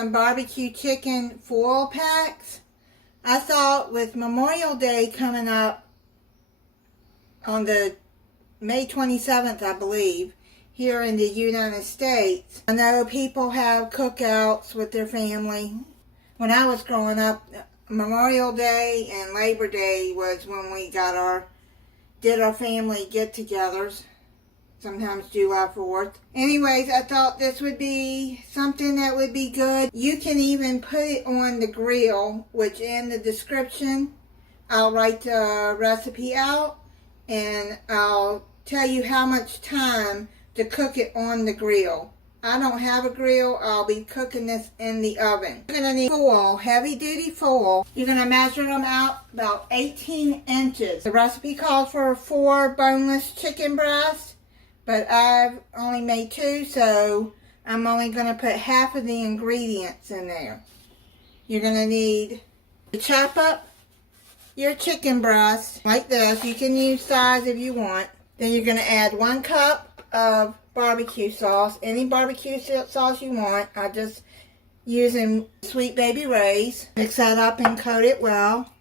some BBQ Chicken Foil packs. I thought with Memorial Day coming up on the May 27th, I believe, here in the United States, I know people have cookouts with their family. When I was growing up, Memorial Day and Labor Day was when we did our family get-togethers. Sometimes July 4th. Anyways, I thought this would be something that would be good. You can even put it on the grill, which in the description, I'll write the recipe out and I'll tell you how much time to cook it on the grill. I don't have a grill. I'll be cooking this in the oven. You're going to need foil, heavy duty foil. You're going to measure them out about 18 inches. The recipe calls for 4 boneless chicken breasts, but I've only made 2, so I'm only going to put half of the ingredients in there. You're going to need to chop up your chicken breast like this. You can use size if you want. Then you're going to add 1 cup of barbecue sauce, any barbecue sauce you want. I'm just using Sweet Baby Ray's. Mix that up and coat it well.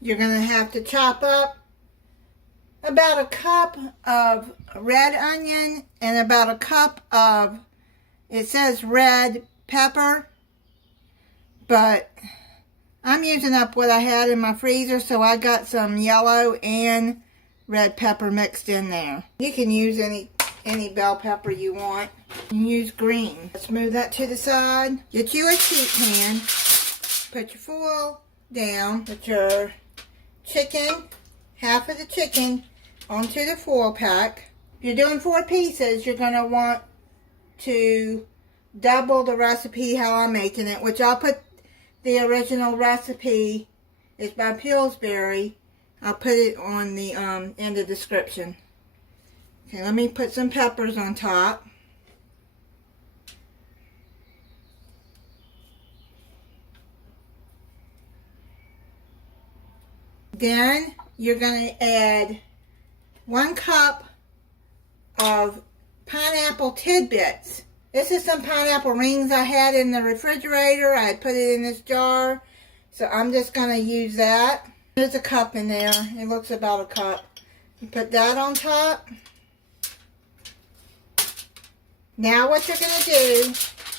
You're going to have to chop up about a cup of red onion and about a cup of, it says red pepper, but I'm using up what I had in my freezer, so I got some yellow and red pepper mixed in there. You can use any bell pepper you want. You can use green. Let's move that to the side. Get you a sheet pan. Put your foil down. Put your chicken, half of the chicken, onto the foil pack. If you're doing 4 pieces, you're going to want to double the recipe how I'm making it, which I'll put the original recipe. It's by Pillsbury. I'll put it on the in the description. Okay, let me put some peppers on top. Then you're going to add 1 cup of pineapple tidbits. This is some pineapple rings I had in the refrigerator. I put it in this jar, so I'm just going to use that. There's a cup in there. It looks about a cup. You put that on top. Now what you're going to do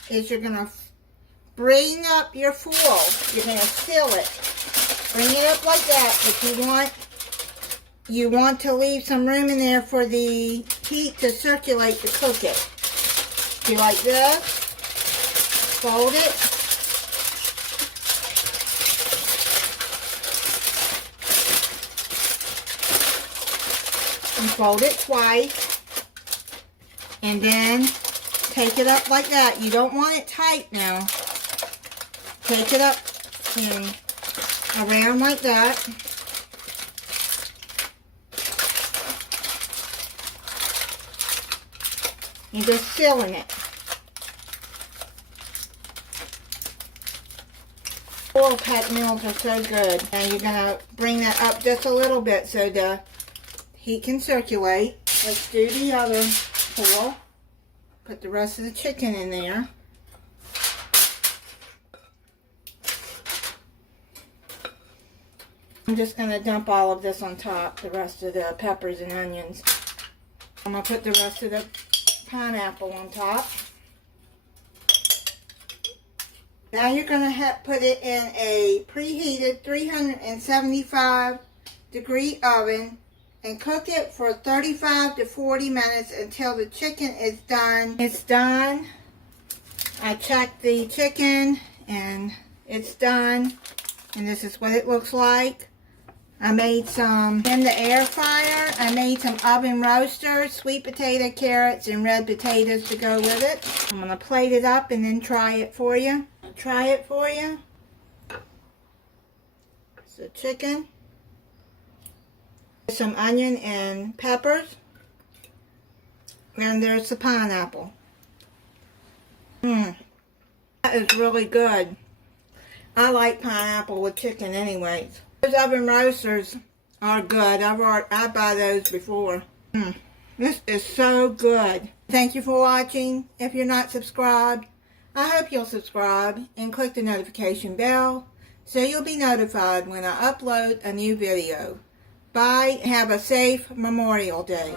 is you're going to bring up your foil. You're going to seal it. Bring it up like that. If you want to leave some room in there for the heat to circulate to cook it. Do like this. Fold it. And fold it twice, and then take it up like that. You don't want it tight now. Take it up and around like that. You're just sealing it. Foil pack meals are so good. Now you're going to bring that up just a little bit so the heat can circulate. Let's do the other foil. Put the rest of the chicken in there. I'm just going to dump all of this on top, the rest of the peppers and onions. I'm going to put the rest of the pineapple on top. Now you're going to put it in a preheated 375 degree oven and cook it for 35 to 40 minutes until the chicken is done. It's done. I checked the chicken and it's done. And this is what it looks like. I made some in the air fryer. I made some oven roasters, sweet potato, carrots, and red potatoes to go with it. I'm going to plate it up and then try it for you. Try it for you. So chicken. Some onion and peppers. And there's the pineapple. That is really good. I like pineapple with chicken anyways. Those oven roasters are good. I buy those before. This is so good. Thank you for watching. If you're not subscribed, I hope you'll subscribe and click the notification bell so you'll be notified when I upload a new video. Bye. Have a safe Memorial Day.